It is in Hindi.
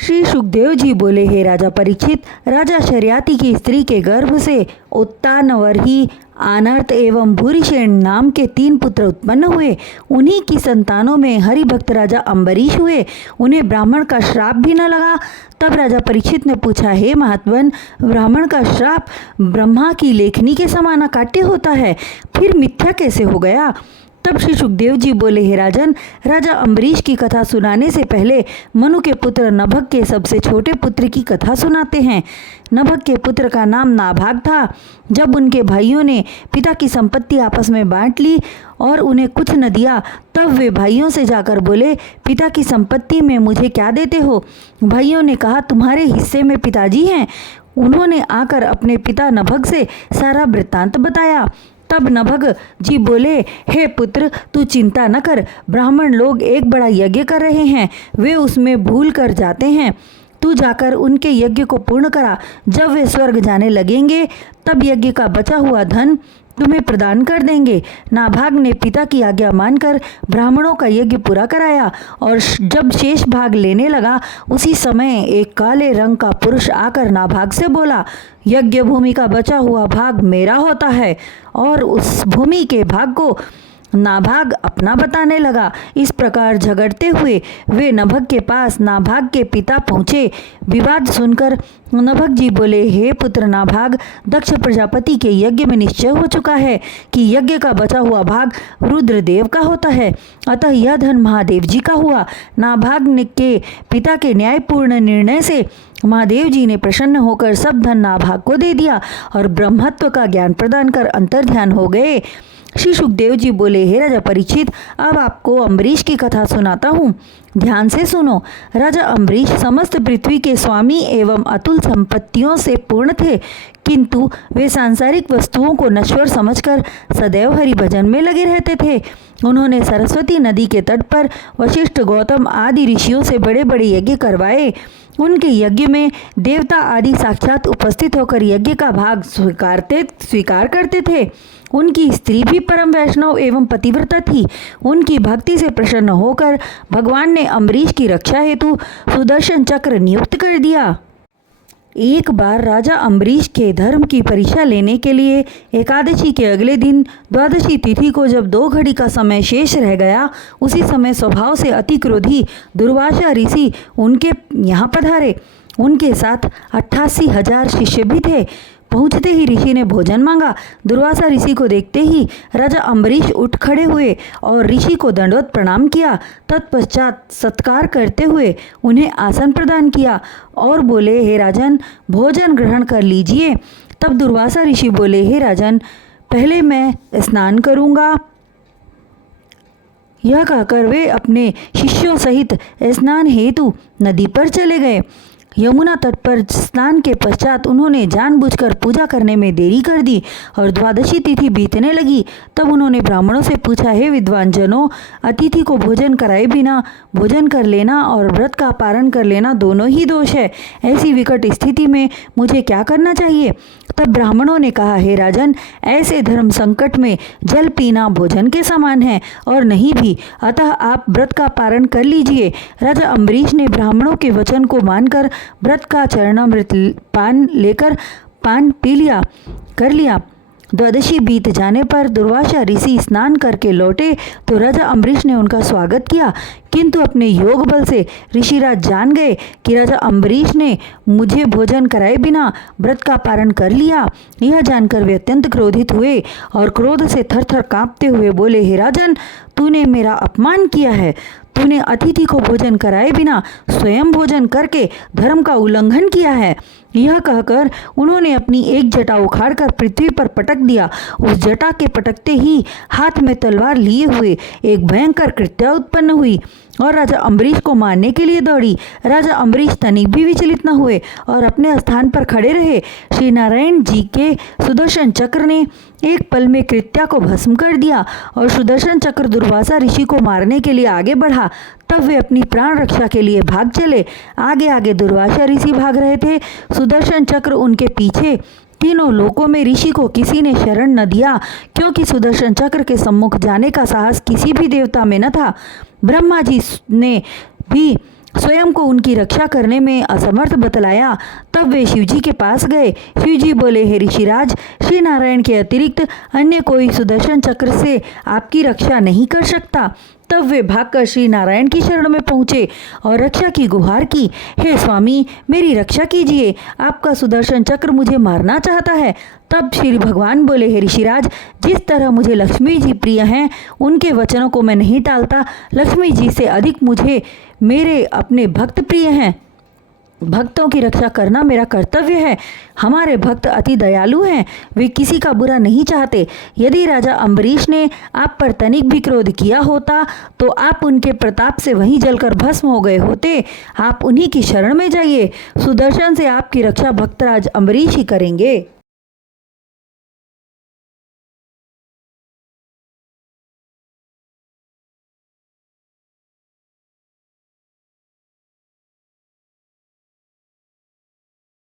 श्री सुखदेव जी बोले, हे राजा परीक्षित, राजा शर्याति की स्त्री के गर्भ से उत्तानवर्ही, आनर्त एवं भूरिशेन नाम के 3 पुत्र उत्पन्न हुए। उन्हीं की संतानों में हरिभक्त राजा अम्बरीश हुए। उन्हें ब्राह्मण का श्राप भी न लगा। तब राजा परीक्षित ने पूछा, हे महात्मन, ब्राह्मण का श्राप ब्रह्मा की लेखनी के समान अकाट्य होता है, फिर मिथ्या कैसे हो गया? तब श्री सुखदेव जी बोले, हे राजन, राजा अम्बरीश की कथा सुनाने से पहले मनु के पुत्र नभग के सबसे छोटे पुत्र की कथा सुनाते हैं। नभग के पुत्र का नाम नाभाग था। जब उनके भाइयों ने पिता की संपत्ति आपस में बांट ली और उन्हें कुछ न दिया, तब वे भाइयों से जाकर बोले, पिता की संपत्ति में मुझे क्या देते हो? भाइयों ने कहा, तुम्हारे हिस्से में पिताजी हैं। उन्होंने आकर अपने पिता नभग से सारा वृत्तांत बताया। तब नभग जी बोले, हे पुत्र, तू चिंता न कर, ब्राह्मण लोग एक बड़ा यज्ञ कर रहे हैं, वे उसमें भूल कर जाते हैं। तू जाकर उनके यज्ञ को पूर्ण करा। जब वे स्वर्ग जाने लगेंगे, तब यज्ञ का बचा हुआ धन तुम्हें प्रदान कर देंगे। नाभाग ने पिता की आज्ञा मानकर ब्राह्मणों का यज्ञ पूरा कराया और जब शेष भाग लेने लगा, उसी समय एक काले रंग का पुरुष आकर नाभाग से बोला, यज्ञ भूमि का बचा हुआ भाग मेरा होता है। और उस भूमि के भाग को नाभाग अपना बताने लगा। इस प्रकार झगड़ते हुए वे नभग के पास नाभाग के पिता पहुँचे। विवाद सुनकर नभग जी बोले, हे पुत्र नाभाग, दक्ष प्रजापति के यज्ञ में निश्चय हो चुका है कि यज्ञ का बचा हुआ भाग रुद्रदेव का होता है, अतः यह धन महादेव जी का हुआ। नाभाग के पिता के न्यायपूर्ण निर्णय से महादेव जी ने प्रसन्न होकर सब धन नाभाग को दे दिया और ब्रह्मत्व का ज्ञान प्रदान कर अंतर्ध्यान हो गए। श्री सुखदेव जी बोले, हे राजा परीक्षित, अब आपको अम्बरीश की कथा सुनाता हूँ, ध्यान से सुनो। राजा अम्बरीश समस्त पृथ्वी के स्वामी एवं अतुल संपत्तियों से पूर्ण थे, किंतु वे सांसारिक वस्तुओं को नश्वर समझकर सदैव हरि भजन में लगे रहते थे। उन्होंने सरस्वती नदी के तट पर वशिष्ठ, गौतम आदि ऋषियों से बड़े बड़े यज्ञ करवाए। उनके यज्ञ में देवता आदि साक्षात उपस्थित होकर यज्ञ का भाग स्वीकार करते थे। उनकी स्त्री भी परम वैष्णव एवं पतिव्रता थी। उनकी भक्ति से प्रसन्न होकर भगवान ने अम्बरीश की रक्षा हेतु सुदर्शन चक्र नियुक्त कर दिया। एक बार राजा अम्बरीश के धर्म की परीक्षा लेने के लिए एकादशी के अगले दिन द्वादशी तिथि को जब 2 घड़ी का समय शेष रह गया, उसी समय स्वभाव से अति क्रोधी दुर्वासा ऋषि उनके यहाँ पधारे। उनके साथ 88,000 शिष्य भी थे। पहुँचते ही ऋषि ने भोजन मांगा। दुर्वासा ऋषि को देखते ही राजा अम्बरीश उठ खड़े हुए और ऋषि को दंडवत प्रणाम किया। तत्पश्चात सत्कार करते हुए उन्हें आसन प्रदान किया और बोले, हे राजन, भोजन ग्रहण कर लीजिए। तब दुर्वासा ऋषि बोले, हे राजन, पहले मैं स्नान करूँगा। यह कहकर वे अपने शिष्यों सहित स्नान हेतु नदी पर चले गए। यमुना तट पर स्नान के पश्चात उन्होंने जानबूझकर पूजा करने में देरी कर दी और द्वादशी तिथि बीतने लगी। तब उन्होंने ब्राह्मणों से पूछा, हे विद्वान जनों, अतिथि को भोजन कराए बिना भोजन कर लेना और व्रत का पारण कर लेना दोनों ही दोष है। ऐसी विकट स्थिति में मुझे क्या करना चाहिए? तब ब्राह्मणों ने कहा, हे राजन, ऐसे धर्म संकट में जल पीना भोजन के समान है और नहीं भी, अतः आप व्रत का पारण कर लीजिए। राजा अम्बरीश ने ब्राह्मणों के वचन को मानकर व्रत का चरणामृत पान कर लिया। द्वादशी बीत जाने पर दुर्वासा ऋषि स्नान करके लौटे तो राजा अम्बरीश ने उनका स्वागत किया, किंतु अपने योग बल से ऋषिराज जान गए कि राजा अम्बरीश ने मुझे भोजन कराए बिना व्रत का पारण कर लिया। यह जानकर वे अत्यंत क्रोधित हुए और क्रोध से थरथर कांपते हुए बोले, हे राजन, तूने मेरा अपमान किया है। तूने अतिथि को भोजन कराए बिना स्वयं भोजन करके धर्म का उल्लंघन किया है। यह कहकर उन्होंने अपनी एक जटा उखाड़कर पृथ्वी पर पटक दिया। उस जटा के पटकते ही हाथ में तलवार लिए हुए एक भयंकर कृत्या उत्पन्न हुई और राजा अम्बरीश को मारने के लिए दौड़ी। राजा अम्बरीश तनिक भी विचलित न हुए और अपने स्थान पर खड़े रहे। श्री नारायण जी के सुदर्शन चक्र ने एक पल में कृत्या को भस्म कर दिया और सुदर्शन चक्र दुर्वासा ऋषि को मारने के लिए आगे बढ़ा। तब वे अपनी प्राण रक्षा के लिए भाग चले। आगे आगे दुर्वासा ऋषि भाग रहे थे, सुदर्शन चक्र उनके पीछे। तीनों लोकों में ऋषि को किसी ने शरण न दिया, क्योंकि सुदर्शन चक्र के सम्मुख जाने का साहस किसी भी देवता में न था। ब्रह्मा जी ने भी स्वयं को उनकी रक्षा करने में असमर्थ बतलाया। तब वे शिवजी के पास गए। शिवजी बोले, हे ऋषिराज, श्री नारायण के अतिरिक्त अन्य कोई सुदर्शन चक्र से आपकी रक्षा नहीं कर सकता। तब वे भागकर श्री नारायण की शरण में पहुँचे और रक्षा की गुहार की। हे स्वामी, मेरी रक्षा कीजिए, आपका सुदर्शन चक्र मुझे मारना चाहता है। तब श्री भगवान बोले, हे ऋषिराज, जिस तरह मुझे लक्ष्मी जी प्रिय हैं, उनके वचनों को मैं नहीं टालता। लक्ष्मी जी से अधिक मुझे मेरे अपने भक्त प्रिय हैं। भक्तों की रक्षा करना मेरा कर्तव्य है। हमारे भक्त अति दयालु हैं, वे किसी का बुरा नहीं चाहते। यदि राजा अम्बरीश ने आप पर तनिक भी क्रोध किया होता तो आप उनके प्रताप से वहीं जलकर भस्म हो गए होते। आप उन्हीं की शरण में जाइए। सुदर्शन से आपकी रक्षा भक्तराज अम्बरीश ही करेंगे।